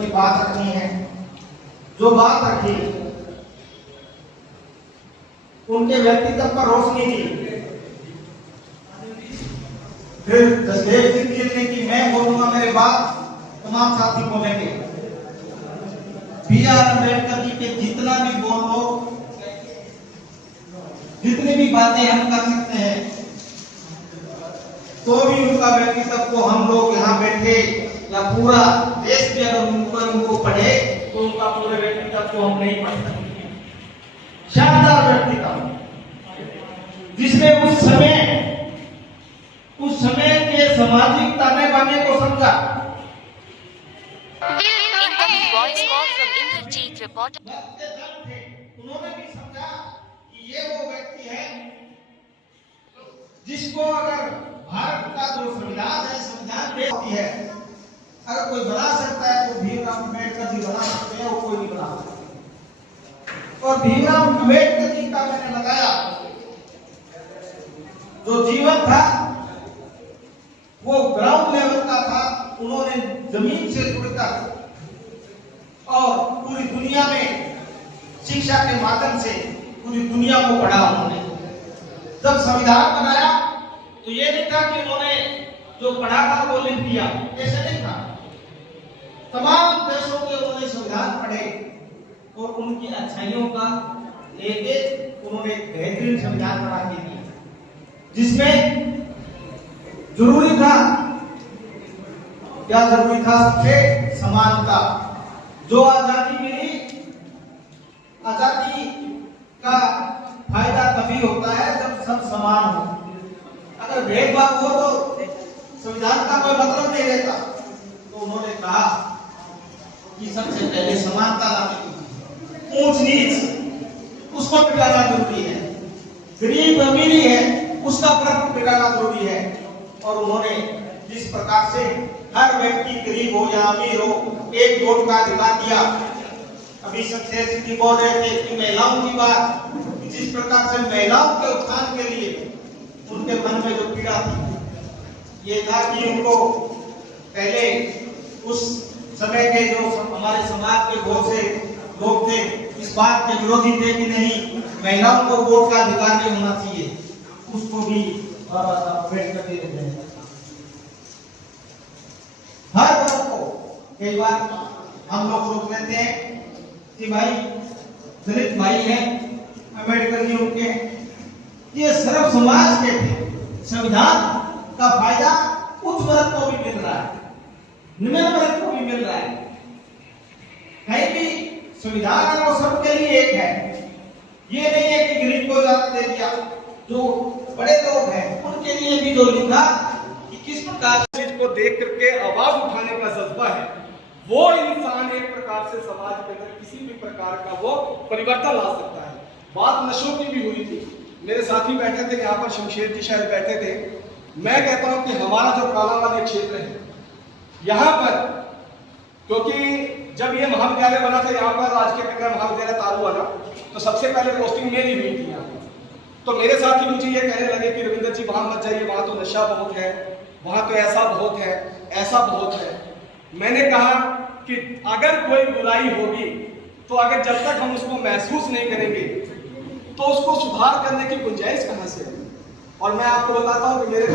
की बात रखनी है, जो बात रखी उनके व्यक्तित्व पर रोशनी दी। फिर जसदेव सिंह जी ने कि मैं बोलूंगा, मेरे बाद तमाम साथी बोलेंगे। B.R. अम्बेडकर जी के जितना भी बोल लो, जितनी भी बातें हम कर सकते हैं, तो भी उनका व्यक्तित्व को हम लोग यहाँ बैठे या पूरा देश भी अगर उनको पढ़े तो उनका पूरे व्यक्तित्व को हम नहीं पढ़ सकते। शानदार व्यक्तित्व, जिसने उस समय के सामाजिक ताने बाने को समझा। उन्होंने भी समझा कि ये वो व्यक्ति है जिसको अगर भारत का जो संविधान है, संविधान देती है, अगर कोई बना सकता है तो भीमराव अम्बेडकर जी बना सकते हैं, वो कोई नहीं बना सकता। और भीमराव अम्बेडकर जी का मैंने बताया जो जीवन था वो ग्राउंड लेवल का था। उन्होंने जमीन से जुड़कर और पूरी दुनिया में शिक्षा के माध्यम से पूरी दुनिया को पढ़ा। उन्होंने जब संविधान बनाया तो ये नहीं था कि उन्होंने जो पढ़ा था वो लिख दिया, ऐसा नहीं था। तमाम देशों के उन्होंने संविधान पढ़े और उनकी अच्छाइयों का एक उन्होंने बेहतरीन संविधान बना के दिया, जिसमें जरूरी था, क्या जरूरी था? सबसे समानता। जो आजादी मिली, आजादी का फायदा तभी होता है जब सब समान हो। अगर भेदभाव हो तो संविधान का कोई मतलब नहीं रहता। तो उन्होंने कहा कि सबसे पहले समानता लानी, ऊंच नीच उसको मिटाना जरूरी है, गरीब अमीरी है उसका फर्क मिटाना जरूरी है। और उन्होंने जिस प्रकार से हर व्यक्ति गरीब हो या अमीर हो एक वोट का अधिकार दिया। अभी शमशेर सिंह जी बोल रहे थे कि महिलाओं की बात, जिस प्रकार से महिलाओं के उत्थान के लिए उनके मन में जो पीड़ा थी ये था कि उनको पहले उस समय के जो हमारे समाज के बहुत से लोग थे इस बात के विरोधी थे कि नहीं, महिलाओं को वोट का अधिकार नहीं होना चाहिए, उसको भी अम्बेडकर दे देते हैं। हर वर्ग को कई बार हम लोग सोच लेते हैं कि भाई दलित भाई है, अम्बेडकर जी उनके, ये सर्व समाज के थे। संविधान का फायदा उच्च वर्ग को भी मिल रहा है, निम्न वर्ग को भी मिल रहा है। कहीं भी संविधान है वो सबके लिए एक है। ये नहीं है कि गरीब को ज्यादा दे दिया, जो बड़े लोग हैं उनके लिए भी जो लिखा कि किस प्रकार चीज को देख करके आवाज उठाने का जज्बा है, वो इंसान एक प्रकार से समाज के अंदर किसी भी प्रकार का वो परिवर्तन ला सकता है। बात नशों की भी हुई थी, मेरे साथी बैठे थे यहाँ पर, शमशेर जी शायद बैठे थे। मैं कहता हूँ कि हमारा जो कालांवाली क्षेत्र है यहाँ पर, क्योंकि जब ये महाविद्यालय बना था यहाँ पर राजकीय कन्या महाविद्यालय तारू वाला, तो सबसे पहले पोस्टिंग मेरी हुई थी यहाँ। तो मेरे साथी मुझे ये कहने लगे कि रविंद्र जी वहां मत जाइए, वहां तो नशा बहुत है, वहां तो ऐसा बहुत है, ऐसा बहुत है। मैंने कहा कि अगर कोई बुराई होगी तो अगर जब तक हम उसको महसूस नहीं करेंगे तो उसको सुधार करने की गुंजाइश कहां से है। और मैं आपको बताता हूं कि मेरे को